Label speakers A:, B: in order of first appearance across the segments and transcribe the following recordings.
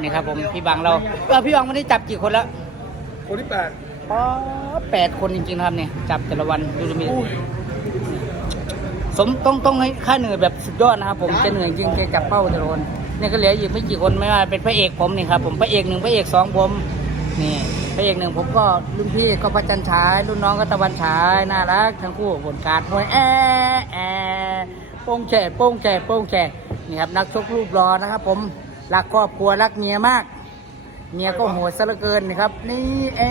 A: นี่ครับผมพี่บังเราเออพี่บังวันนี้จับกี่คนแล้ว
B: คนที่แปด
A: อ๋อแปดคนจริงๆนะครับเนี่ยจับแต่ละวันดูดูมีสมต้องต้องให้ค่าเหนื่อยแบบสุดยอดนะครับผมจะเหนื่อยจริงจะจับเป้าแต่ละคนนี่ก็เหลืออีกไม่กี่คนไม่ว่าเป็นพระเอกผมนี่ครับผมพระเอกหนึ่งพระเอกสองผมนี่พระเอกหนึ่งผมก็รุ่นพี่ก็พระจันทร์ฉายรุ่นน้องก็ตะวันฉายน่ารักทั้งคู่บนการมวยแอแอโป้งแฉะโป้งแฉะโป้งแฉะนี่ครับนักชกรูปรอนะครับผม รักครอบครัวรักเมียมาก เมียก็โหดซะเหลือเกินนะครับ นี่เอ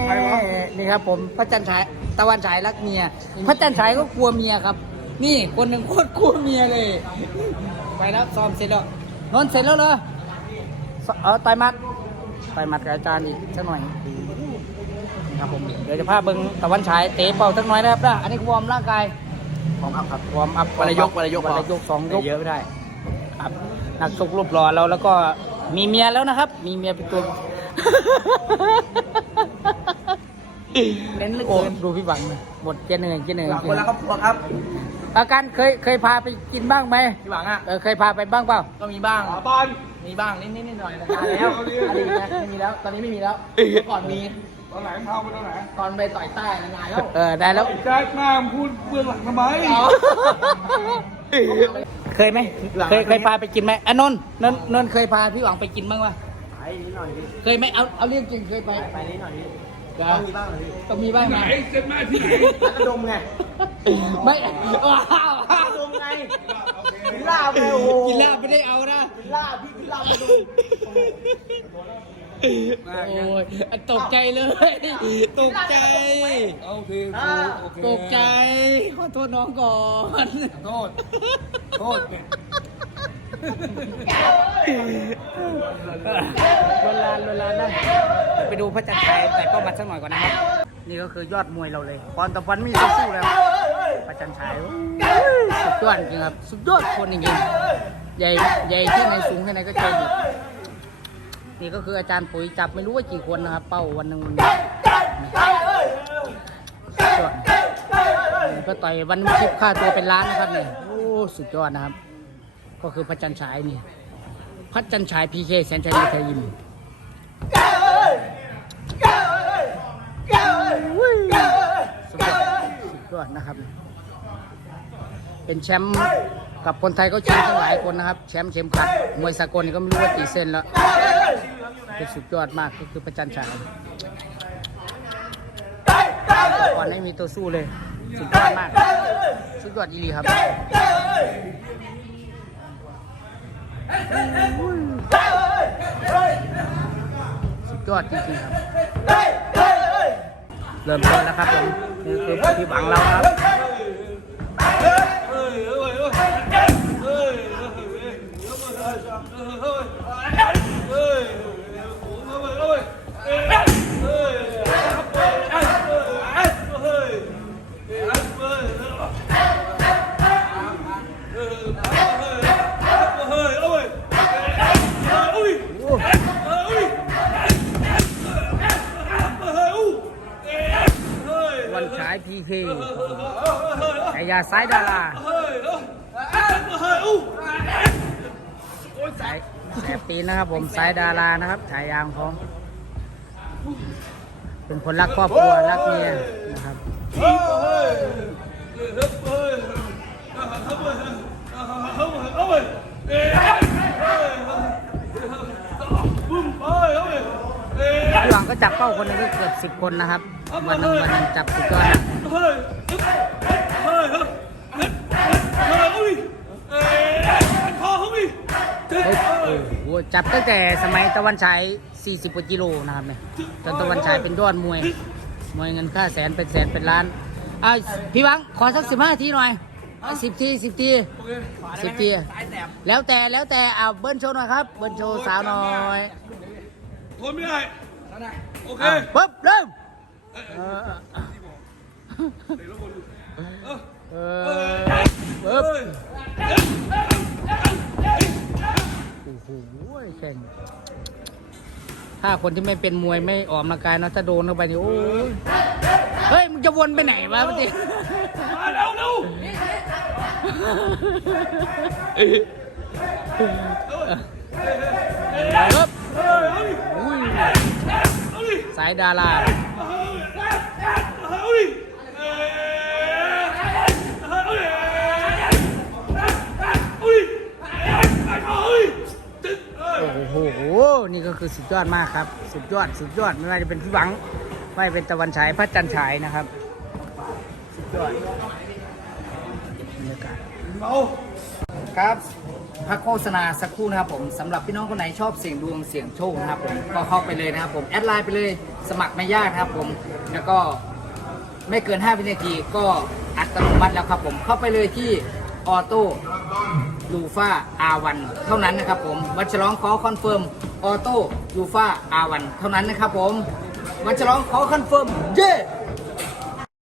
A: นี่ครับผมพระจันทร์ฉายตะวันฉายรักเมีย พระจันทร์ฉายก็กลัวเมียครับ นี่คนหนึ่งโคตรกลัวเมียเลย ไปแล้วซ้อมเสร็จแล้วนอนเสร็จแล้วเหรอเออต่อยหมัดต่อยหมัดกับอาจารย์อีกสักหน่อยนี่ครับผมเดี๋ยวจะพาเบิ้งตะวันฉายเตะเป่าสักหน่อยนะครับนะอันนี้วอร์มร่างกาย
B: พร้อมครับครับ
A: วอร์มอัพ
B: วันละยกวันละยก
A: วันละยกสองยก
B: เยอะไม่ได้
A: ครับนักชกรูปหล่อเราแล้วก็ มีเมียแล้วนะครับ มีเมียเป็นตัวเน้นเหลยเกินดูพี่หวังนะหมดเจเหนื่อยเจเหนื่อย
B: หลังคนละครอบครัวครับ
A: อาการเคยเคยพาไปกินบ้างไหม
B: พี่หวังอะ
A: เออเคยพาไปบ้างเปล่า
B: ก็มีบ้างบอลมีบ้างนิดนิดหน่อยนะแล้วอดีตนะไม่มีแล้ว ตอนนี้ไม่มีแล้วเมื่อก่อนมี
C: ตอนไหนพาไปตอนไหน
B: ตอนไปต่อยใต้นานๆแล้ว
A: เออได้แล้ว
C: แจ็คหน้ามพูดเบื้องหลังทำไม
A: เคยไหมเคยเคยพาไปกินไหมอะนนท์นนท์นนท์เคยพาพี่หวังไปกินบ้างวะ
B: ไปนิดหน่อยพี่
A: เคยไหมเอาเอาเรื่องจริงเคยไป
B: ไปนิดหน่อยพี่
A: เหร
B: ต้องมีบ้างเลยพี่
A: ต้องมีบ้าง
C: ไหน
A: นะ
C: เจ็บมาที่ไหน
B: แล้วก็ดมไง
A: ไม่ว้าว
B: ดมไงกินลาบเลยโอ้โห
A: กินแล้วไม่ได้เอานะ
B: กินลาบพี่กินลาบมาดม
A: โอ้ยอะตกใจเลย ตกใจ
C: โอเคโอเค
A: ตกใจ ขอโทษน้องก่อน
C: โทษ โทษ
A: ลวนลานลวนลานนะไปดูพระจันทร์ชัยแต่ก็มาสักหน่อยก่อนนะครับ นี่ก็คือยอดมวยเราเลยพรต่อพันไม่มีใครสู้แล้วพระจันทร์ชัยโอ้ยสุดยอดจริงครับ สุดยอดคนจริงๆใหญ่ใหญ่ที่ไหนสูงแค่ไหนก็เจอหมด นี่ก็คืออาจารย์ปุ๋ยจับไม่รู้ว่ากี่คนนะครับ เป้าวันหนึ่งวันหนึ่งก็ต่อยวันคลิปค่าตัวเป็นล้านนะครับเนี่ยโอ้สุดยอดนะครับ ก็คือพระจันทร์ฉายนี่พระจันทร์ฉายพีเคแสนชัยไทยยิมสุดยอดนะครับ เป็นแชมป์กับคนไทยก็แชมป์ทั้งหลายคนนะครับ แชมป์เข็มขัดมวยสากลก็ไม่รู้ว่ากี่เส้นแล้ว เป็นสุดยอดมากก็คือพระจันฉายก่อนไม่มีตัวสู้เลย สุดยอดมาก สุดยอดอีลีครับสุดยอดจริงๆครับ เริ่มต้นแล้วครับผมนี่คือพี่หวังเราครับ วันฉาย พีเคฉายาซ้ายดาราสายแสบตีนนะครับผมสายดารานะครับฉายาของเป็นคนรักครอบครัวรักเมียนะครับพี่หวังก็จับเป้าคนนึงก็เกือบสิบคนนะครับ วันนึงวันนึงจับสุดยอด นะเฮ้ยโอ้โหจับตั้งแต่สมัยตะวันฉาย40กว่ากิโลนะครับเนี่ยจนตะวันฉายเป็นยอดมวย มวยเงินค่าแสนเป็นแสนเป็นล้านอะพี่วังขอสักสิบห้าทีหน่อยสิบทีสิบทีสิบที แล้วแต่แล้วแต่เอาเบิ้ลโชว์หน่อยครับ เบิ้ลโชว์สาวหน่อย
C: ทนไม่ได้โอเค
A: ปุ๊บเริ่ม เออปุ๊บโอ้โหแข่งถ้าคนที่ไม่เป็นมวยไม่ออกกำลังกายเนอะถ้าโดนเข้าไปนี่โอ้ยเฮ้ยมึงจะวนไปไหนวะเมื่อกี้
C: มาเร็วเร็ว
A: ปุ๊บายดารา
C: เอาดิเอาดิเอาดิเอาดิตึ๊ดเอ้ย
A: โอ้โห นี่ก็ คือสุดยอดมากครับ สุดยอดสุดยอดไม่ว่าจะเป็นพี่หวังไม่ว่าจะเป็นตะวันฉายพระจันทร์ฉายนะครับ สุดยอดบรรยากาศ
C: เอา
A: ครับพักโฆษณาสักครู่นะครับผมสำหรับพี่น้องคนไหนชอบเสี่ยงดวงเสี่ยงโชคนะครับผมก็เข้าไปเลยนะครับผมแอดไลน์ไปเลยสมัครไม่ยากนะครับผมแล้วก็ไม่เกิน 5 วินาทีก็อัตโนมัติแล้วครับผมเข้าไปเลยที่ ออโต้ลูฟ่าอาวันเท่านั้นนะครับผมวัชร้องขอคอนเฟิร์มออโต้ลูฟ่าอาวันเท่านั้นนะครับผมวัชร้องขอคอนเฟิร์มเย้